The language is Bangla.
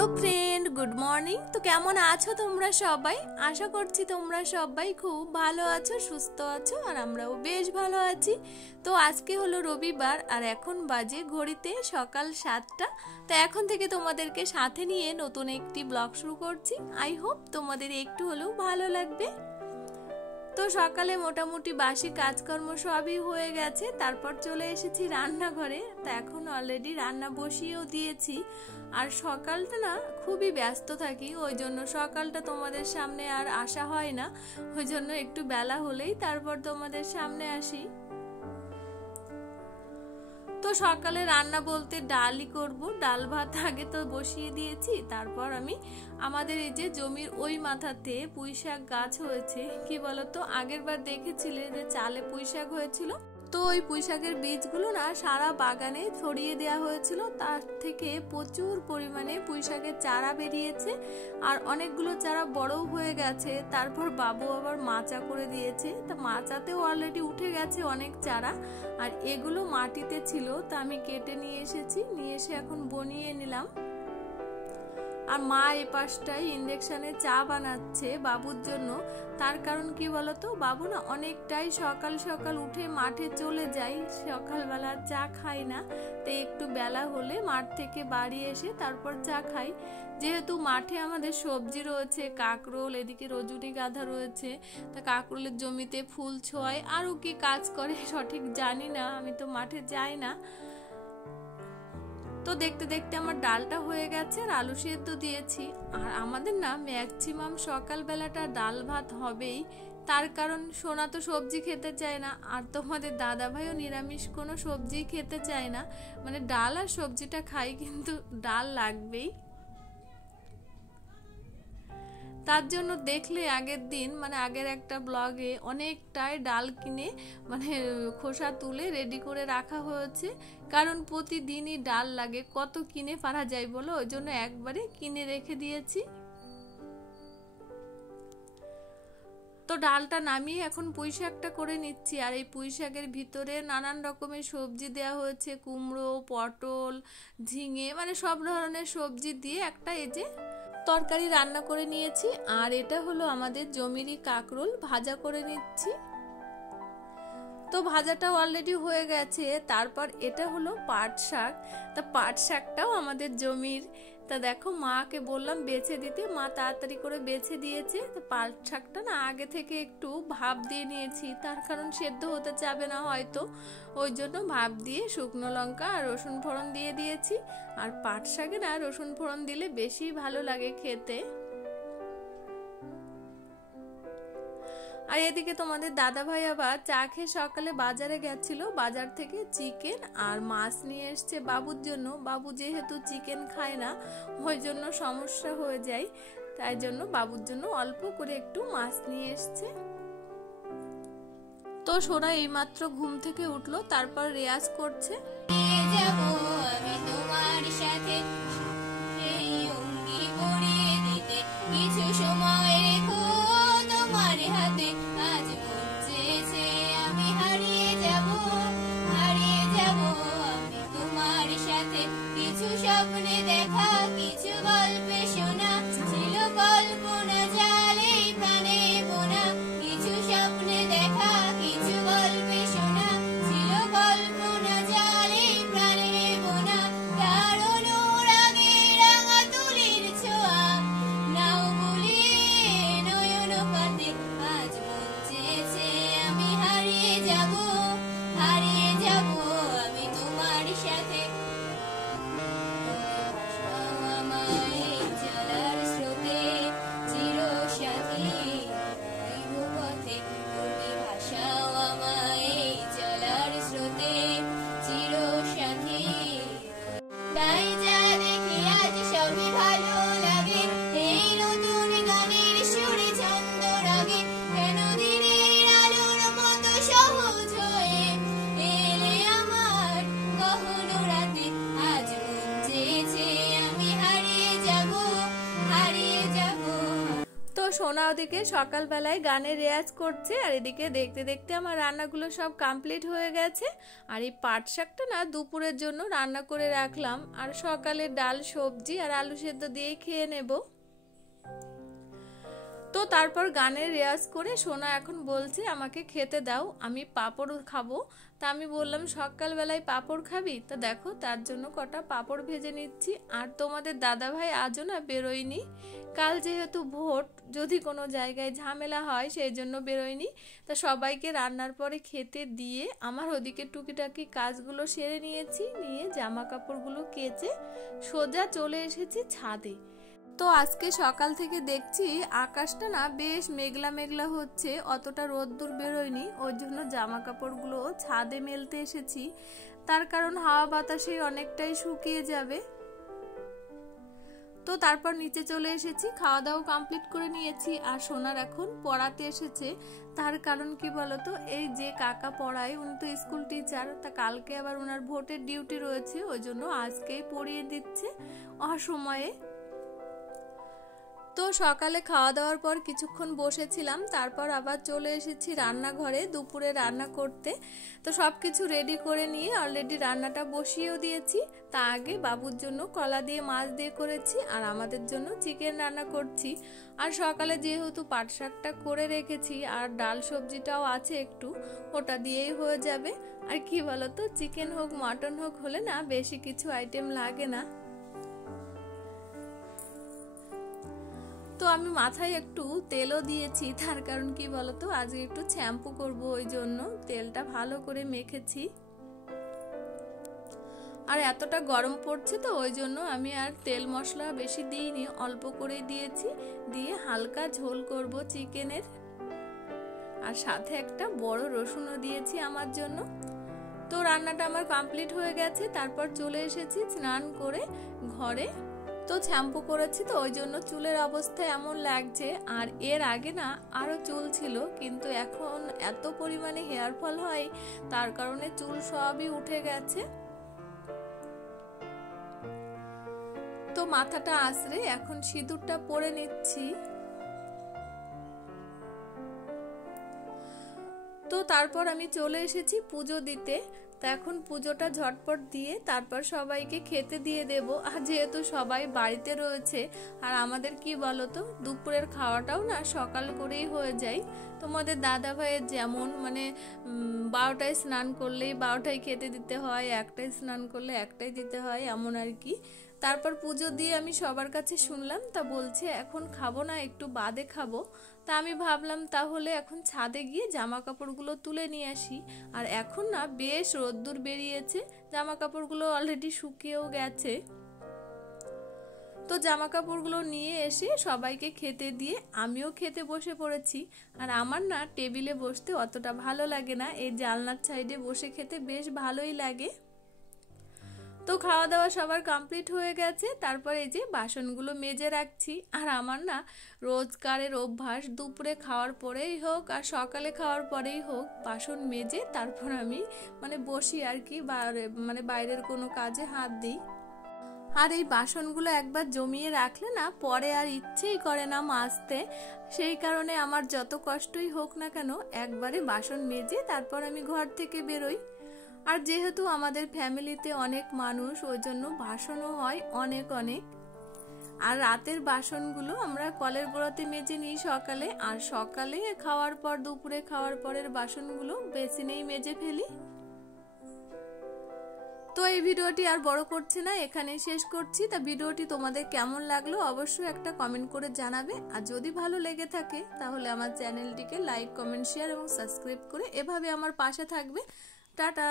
Hello friend, good morning. তো কেমন আছো তোমরা সবাই? আশা করছি তোমরা সবাই খুব ভালো আছো, সুস্থ আছো, আর আমরাও বেশ ভালো আছি। তো আজকে হলো রবিবার, আর এখন বাজে ঘড়িতে সকাল 7টা। তো এখন থেকে তোমাদেরকে সাথে নিয়ে নতুন একটি ব্লগ শুরু করছি। আই হোপ তোমাদের একটু হলেও ভালো লাগবে। তো সকালে মোটামুটি বাসি কাজকর্ম সবই হয়ে গেছে, তারপর চলে এসেছি রান্নাঘরে। তো এখন অলরেডি রান্না বসিয়েও দিয়েছি। আর সকালটা না খুবই ব্যস্ত থাকি, ওই জন্য সকালটা তোমাদের সামনে আর আসা হয় না। ওই জন্য একটু বেলা হলেই তারপর তোমাদের সামনে আসি। তো সকালে রান্না বলতে ডালই করব, ডাল ভাত আগে তো বসিয়ে দিয়েছি। তারপর আমি আমাদের এই যে জমির ওই মাথাতে পুঁইশাক গাছ হয়েছে, কি বলতো, আগের বার দেখেছিলে যে চালে পুঁইশাক হয়েছিল, তো ওই পুঁইশাকের বীজগুলো না সারা বাগানে ছড়িয়ে দেওয়া হয়েছিল। তার থেকে প্রচুর পরিমাণে পুঁইশাকের চারা বেরিয়েছে, আর অনেকগুলো চারা বড়ও হয়ে গেছে। তারপর বাবু আবার মাচা করে দিয়েছে, তা মাচাতেও অলরেডি উঠে গেছে অনেক চারা। আর এগুলো মাটিতে ছিল, তা আমি কেটে নিয়ে এসেছি, নিয়ে এসে এখন বনিয়ে নিলাম। আর মা এই পাশটায় ইন্ডাকশনে চা বানাচ্ছে বাবুর জন্য। তার কারণ কি বলতো, বাবু না অনেকটাই সকাল সকাল উঠে মাঠে চলে যায়, সকালবেলা চা খাই না। তো একটু বেলা হলে মাঠ থেকে বাড়ি এসে তারপর চা খাই। যেহেতু মাঠে আমাদের সবজি রয়েছে, কাকরোল, এদিকে রজনীগন্ধা রয়েছে, তা কাকরোলের জমিতে ফুল ছোঁয়, আরও কি কাজ করে সঠিক জানি না, আমি তো মাঠে যাই না। তো দেখতে দেখতে আমার ডালটা হয়ে গেছে, আর আলু সেদ্ধ দিয়েছি। আর আমাদের না ম্যাক্সিমাম সকালবেলাটা ডাল ভাত হবেই, তার কারণ সোনা তো সবজি খেতে চায় না, আর তোমাদের দাদা ভাইও নিরামিষ কোনো সবজি খেতে চায় না। মানে ডাল আর সবজিটা খাই, কিন্তু ডাল লাগবেই। তার জন্য দেখলে আগের দিন, মানে আগের একটা ব্লগে অনেকটাই ডাল কিনে মানে খোসা তুলে রেডি করে রাখা হয়েছে, কারণ প্রতিদিনই ডাল লাগে, কত কিনে পারা যায় বলো, ওই জন্য একবারে কিনে রেখে দিয়েছি। তো ডালটা নামিয়ে এখন পুঁইশাকটা করে নিচ্ছি। আর এই পুঁইশাকের ভিতরে নানান রকমের সবজি দেওয়া হয়েছে, কুমড়ো, পটল, ঝিঙে, মানে সব ধরনের সবজি দিয়ে একটা এই যে তরকারি রান্না করে নিয়েছি। আর এটা হলো আমাদের জমিরই কাকরোল, ভাজা করে নিচ্ছি। তো ভাজাটাও অলরেডি হয়ে গেছে। তারপর এটা হলো পাট শাক। তা পাট শাকটাও আমাদের জমির। তা দেখো, মাকে বললাম বেছে দিতে, মা তাড়াতাড়ি করে বেছে দিয়েছে। তো পাট শাকটা না আগে থেকে একটু ভাপ দিয়ে নিয়েছি, তার কারণ সেদ্ধ হতে যাবে না হয়তো, ওই জন্য ভাপ দিয়ে শুকনো লঙ্কা আর রসুন ফোড়ন দিয়ে দিয়েছি। আর পাট শাকে না রসুন ফোড়ন দিলে বেশি ভালো লাগে খেতে। আর এদিকে তোমাদের দাদা ভাই আবার চা খেয়ে সকালে বাজারে গেছিল, বাজার থেকে চিকেন আর মাছ নিয়ে এসছে বাবুর জন্য। বাবু যেহেতু চিকেন খায় না, ওই জন্য সমস্যা হয়ে যায়, তাই জন্য বাবুর জন্য অল্প করে একটু মাছ নিয়ে এসছে। তো সোনা এইমাত্র ঘুম থেকে উঠলো, তারপর রেয়াজ করছে। কিছু সময় রেখো তোমার হাতে, আজ মন চেয়েছে আমি হারিয়ে যাব আমি তোমার সাথে। কিছু স্বপ্নে দেখা, কিছু গল্পে শোনা, ছিল কল্পনা জালে প্রাণে বোনা। কিছু স্বপ্নে দেখা, কিছু গল্পে শোনা, ছিল কল্পনা জালে প্রাণে বোনা। তার অনুরাগে রাঙা তুলির ছোঁয়া, নাও বলে নয়ন পাতে, আজ মন সোনা ওদিকে সকালবেলায় গানের রেয়াজ করছে, আর এদিকে দেখতে দেখতে আমার রান্নাগুলো সব কমপ্লিট হয়ে গেছে। আর এই পাট শাকটা না দুপুরের জন্য রান্না করে রাখলাম, আর সকালে ডাল সবজি আর আলু সেদ্ধ দিয়ে খেয়ে নেব। তো তারপর গানের রেয়াজ করে সোনা এখন বলছে আমাকে খেতে দাও, আমি পাঁপড় খাবো। তা আমি বললাম সকালবেলায় পাঁপড় খাবি? তা দেখো তার জন্য কটা পাঁপড় ভেজে নিচ্ছি। আর তোমাদের দাদা ভাই আজও না বেরোয়নি, কাল যেহেতু ভোট, যদি কোনো জায়গায় ঝামেলা হয় সেই জন্য বেরোয়নি। তা সবাইকে রান্নার পরে খেতে দিয়ে আমার ওদিকে টুকিটাকি কাজগুলো সেরে নিয়েছি, নিয়ে জামা কাপড়গুলো কেচে সোজা চলে এসেছি ছাদে। তো আজকে সকাল থেকে দেখছি আকাশটা না বেশ মেঘলা মেঘলা হচ্ছে, অতটা রোদ্দুর বেরোয়নি, ওই জন্য জামা কাপড়গুলো ছাদে মেলতে এসেছি। তার কারণ হাওয়া বাতাসে অনেকটাই শুকিয়ে যাবে। তো তারপর নিচে চলে এসেছি, খাওয়া দাওয়া কমপ্লিট করে নিয়েছি। আর সোনার এখন পড়াতে এসেছে। তার কারণ কি বলতো, এই যে কাকা পড়ায় উনি তো স্কুল টিচার, তা কালকে আবার ওনার ভোটের ডিউটি রয়েছে, ওই জন্য আজকেই পড়িয়ে দিচ্ছে অসময়ে। তো সকালে খাওয়া দাওয়ার পর কিছুক্ষণ বসেছিলাম, তারপর আবার চলে এসেছি রান্নাঘরে দুপুরে রান্না করতে। তো সব কিছু রেডি করে নিয়ে অলরেডি রান্নাটা বসিয়েও দিয়েছি। তা আগে বাবুর জন্য কলা দিয়ে মাছ দিয়ে করেছি, আর আমাদের জন্য চিকেন রান্না করছি। আর সকালে যেহেতু পাট শাকটা করে রেখেছি আর ডাল সবজিটাও আছে একটু, ওটা দিয়েই হয়ে যাবে। আর কি বলতো, চিকেন হোক মাটন হোক হলে না বেশি কিছু আইটেম লাগে না। তো আমি মাথায় একটু তেলও দিয়েছি, তার কারণ কি বলতো আজকে একটু শ্যাম্পু করব, ওই জন্য তেলটা ভালো করে মেখেছি। আর এতটা গরম পড়ছে তো ওই জন্য আমি আর তেল মশলা বেশি দিইনি, অল্প করে দিয়েছি, দিয়ে হালকা ঝোল করব চিকেনের। আর সাথে একটা বড় রসুনও দিয়েছি আমার জন্য। তো রান্নাটা আমার কমপ্লিট হয়ে গেছে, তারপর চলে এসেছি স্নান করে ঘরে। তো শ্যাম্পু করেছি তো ওই জন্য চুলের অবস্থা এমন লাগছে। আর এর আগে না আরো চুল ছিল, কিন্তু এখন এত পরিমাণে হেয়ার ফল হয় তার কারণে চুল সবই উঠে গেছে। তো মাথাটা আঁচড়ে এখন সিঁদুরটা পরে নিচ্ছি। তো তারপর আমি চলে এসেছি পুজো দিতে। তো এখন পুজোটা ঝটপট দিয়ে তারপর সবাইকে খেতে দিয়ে দেব। আর যেহেতু সবাই বাড়িতে রয়েছে, আর আমাদের কি বলতো দুপুরের খাওয়াটাও না সকাল করেই হয়ে যায়। তোমাদের দাদা ভাইয়ের যেমন মানে 12টায় স্নান করলেই 12টায় খেতে দিতে হয়, 1টায় স্নান করলে 1টায় দিতে হয়, এমন আর কি। তারপর পুজো দিয়ে আমি সবার কাছে শুনলাম, তা বলছে এখন খাবো না, একটু বাদে খাবো। তা আমি ভাবলাম তাহলে এখন ছাদে গিয়ে জামা কাপড়গুলো তুলে নিয়ে আসি। আর এখন না বেশ রোদ্দুর বেরিয়েছে, জামা কাপড়গুলো অলরেডি শুকিয়েও গেছে। তো জামা কাপড়গুলো নিয়ে এসে সবাইকে খেতে দিয়ে আমিও খেতে বসে পড়েছি। আর আমার না টেবিলে বসতে অতটা ভালো লাগে না, এই জানলার সাইডে বসে খেতে বেশ ভালোই লাগে। তো খাওয়া দাওয়া সবার কমপ্লিট হয়ে গেছে, তারপর এই যে বাসনগুলো মেজে রাখছি। আর আমার না রোজকারের অভ্যাস, দুপুরে খাওয়ার পরেই হোক আর সকালে খাওয়ার পরেই হোক বাসন মেজে তারপর আমি মানে বসি আর কি, মানে বাইরের কোনো কাজে হাত দিই। আর এই বাসনগুলো একবার জমিয়ে রাখলে না পরে আর ইচ্ছেই করে না মাজতে, সেই কারণে আমার যত কষ্টই হোক না কেন একবারে বাসন মেজে তারপর আমি ঘর থেকে বেরোই। আর যেহেতু আমাদের ফ্যামিলিতে অনেক মানুষ, ওই জন্য বাসনও হয় অনেক অনেক। আর রাতের বাসনগুলো আমরা কলের গোড়াতে মেজে নিই সকালে, আর সকালে খাওয়ার পর দুপুরে খাওয়ার পরের বাসনগুলো বেসিনেই মেজে ফেলি। তো এই ভিডিওটি আর বড় করছি না, এখানে শেষ করছি। তা ভিডিওটি তোমাদের কেমন লাগলো অবশ্যই একটা কমেন্ট করে জানাবে। আর যদি ভালো লেগে থাকে তাহলে আমার চ্যানেলটিকে লাইক, কমেন্ট, শেয়ার এবং সাবস্ক্রাইব করে এভাবে আমার পাশে থাকবে। টাটা।